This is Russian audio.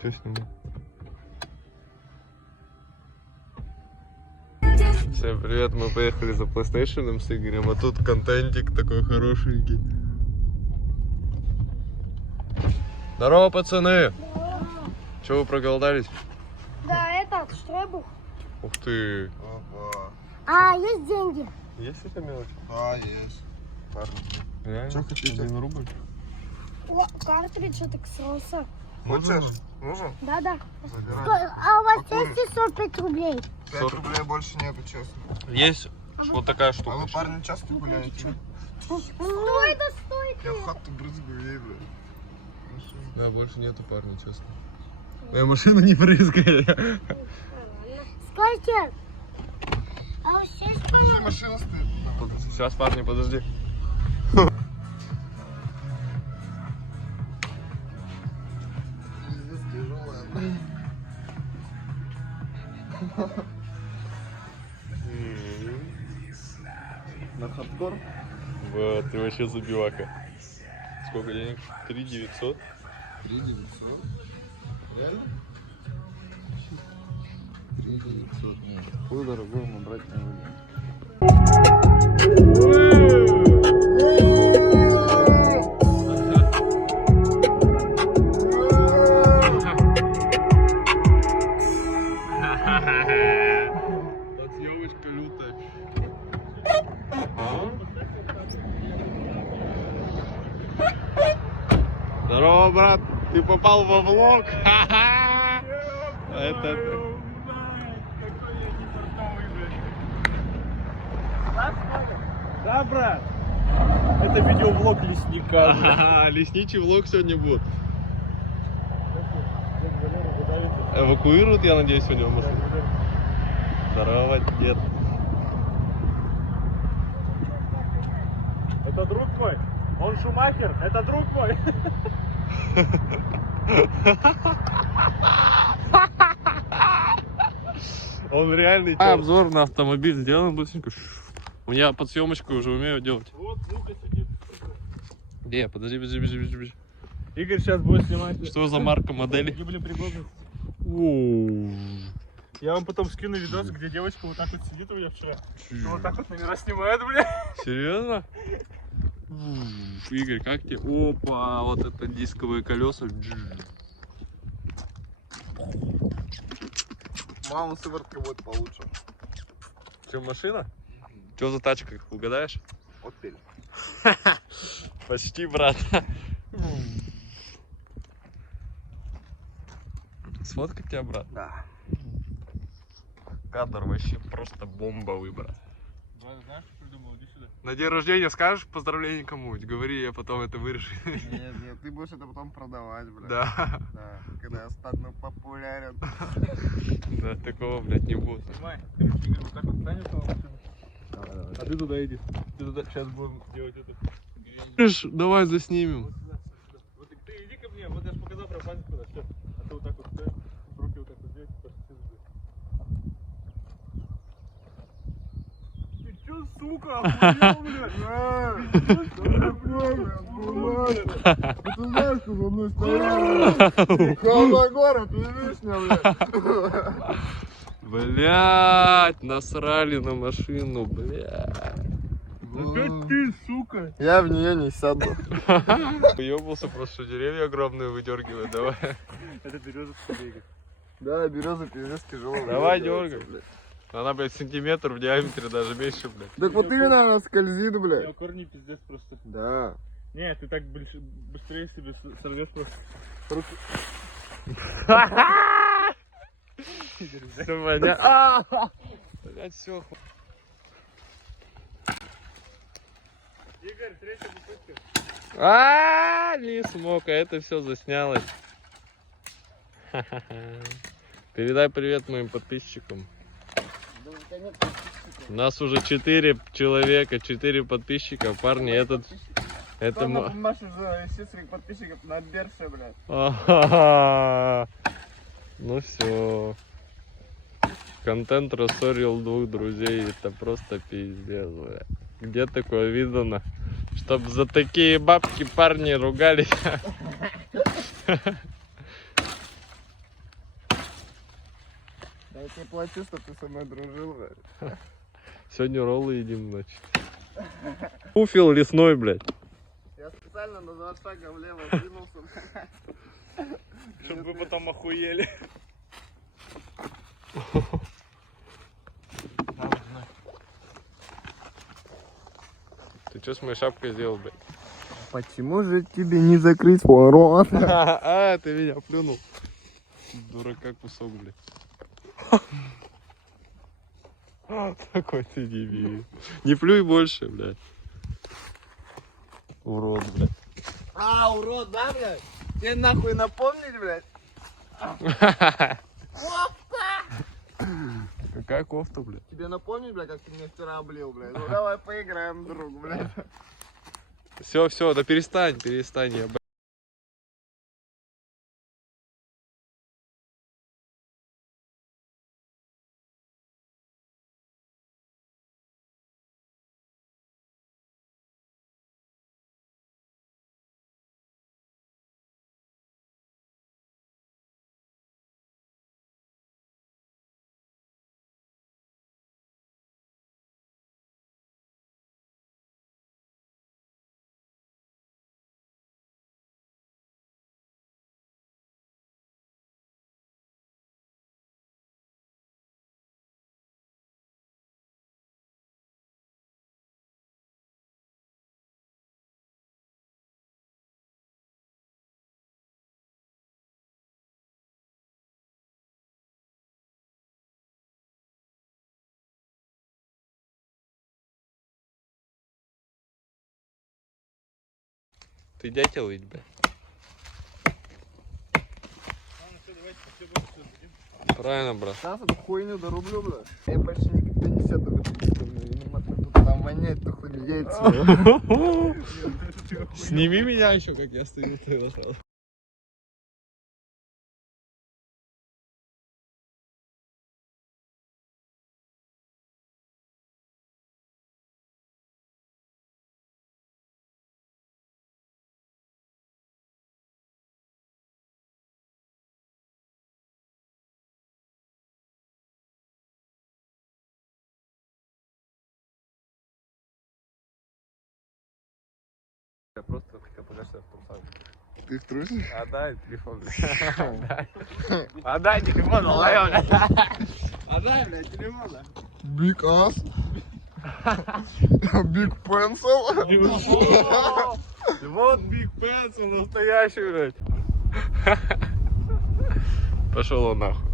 Что сниму? Всем привет, мы поехали за PlayStation с Игорем, а тут контентик такой хорошенький. Здорово, пацаны! Че, вы проголодались? Да, этот штребух. Ух ты! Опа. А, есть деньги? Есть эта мелочь? А, есть. Парни. Реально? Чё хотите? 1 рубль? О, картридж от Xrosa. Хочешь? Нужен? Да-да. Забирай. А у вас Покурим. есть и 45 рублей? 5 рублей больше нету, честно. Есть вот такая А штука. вы, парни, часто гуляете? Стой, да стой Я в ты. хату брызгаю, ей, блядь. Да, больше нету парня, честно. Я машину не брызгаю. Скажите, а у вас есть Подожди, машина стоит. Сейчас, парни, подожди. Пиздец, тяжелая, блядь. На хардкор? Вот, ты вообще забивака. Сколько денег? 3 900. 3 900. Реально? 3 900. Нет, такую дорогую мы брать не будем. Съемочка лютая. Здорово, брат. Ты попал во влог. Ха-ха. Это... Да, брат? Это видеоблог лесника. Ага, лесничий влог сегодня будет. Эвакуируют, я надеюсь, у него машину. Здорово, дед. Это друг мой. Он Шумахер. Это друг мой. Он реальный. Обзор на автомобиль сделаем быстренько. У меня под съемочкой уже умею делать. Вот, ну-ка сидит. Где? Подожди, подожди. Игорь сейчас будет снимать. Что за марка модели? Гибелепригодность. Оу. Я вам потом скину видос, где девочка вот так вот сидит у меня вчера. И вот так вот номера снимает, бля. Серьезно? Игорь, как тебе? Опа, вот это дисковые колеса. Мама сыворотка будет получше. Чем машина? Что за тачка, угадаешь? Опель. Почти, брат. Сфоткать тебя, брат? Да. Кадр вообще просто бомбовый, брат. Знаешь, что придумал? Иди сюда. На день рождения скажешь поздравление кому-нибудь? Говори, я потом это вырежу. Нет, ты будешь это потом продавать, блядь. Да. Да, когда я стану популярен. Да, такого, блядь, не будет. Снимай. Короче, Игорь вот так вот станет около машины. А ты туда иди. Ты туда сейчас будем делать это. Давай заснимем. Вот сюда, сюда. Вот ты иди ко мне, вот я же показал про память куда. Все. А ты вот так вот стоишь, руки вот так вот делаешь, ты чё, сука, охуел, блядь? Ты знаешь, что за мной стоял? Холодогора, певишня, блядь. Блять, насрали на машину, блядь. Опять ты, сука. Я в нее не сяду. Уебался просто, что деревья огромные выдергивает, давай. Это береза Игорь. Да, береза пиздец тяжело. Давай, дергай. Она, блядь, сантиметр в диаметре, даже меньше, блядь. Так вот именно она скользит, У него блядь. корни пиздец просто. Да. Не, ты так быстрее себе сорвешь просто руки. Все понятно. Блядь, все. Игорь, третья бутылка. Не смог, а это все заснялось. Передай привет моим подписчикам. У нас уже 4 человека, 4 подписчика. Парни, это... Машу уже числитель подписчиков на Берше, блядь. Ну все. Контент рассорил 2 друзей. Это просто пиздец, бля. Где такое видано? Чтоб за такие бабки парни ругались. Я тебе плачу, что ты со мной дружил, блядь. Сегодня роллы едим, значит. Пуфил лесной, блядь. Я специально на 2 шага влево двинулся. Чтобы вы потом охуели. Ты что с моей шапкой сделал, блядь? Почему же тебе не закрыть свой рот? А, ты меня плюнул. Дурака кусок, блядь. Такой ты дебил. Не плюй больше, блядь. Урод, блядь. А, урод, да, блядь? Тебе нахуй напомнить, блядь? Какая кофта, блядь? Тебе напомнить, блядь, как ты меня вчера облил, блядь? Ну давай поиграем, друг, блядь. Все, да перестань, я, блядь. Ты дятел ведь, блядь. Правильно, брат. Сейчас эту хуйню дорублю, блядь. Я больше никогда не сяду в эту сторону. Я не могу тут там вонять, то хуйню яйца. Сними меня еще, как я стою, ты лошадь. Я просто хотел показать, что я в трусах. Ты в трусах? Отдай телефон, блядь. Отдай телефон, лови, блядь. Отдай, блядь, телефон. Big ass. Big pencil. Вот Big Pencil настоящий, блядь. Пошел он нахуй.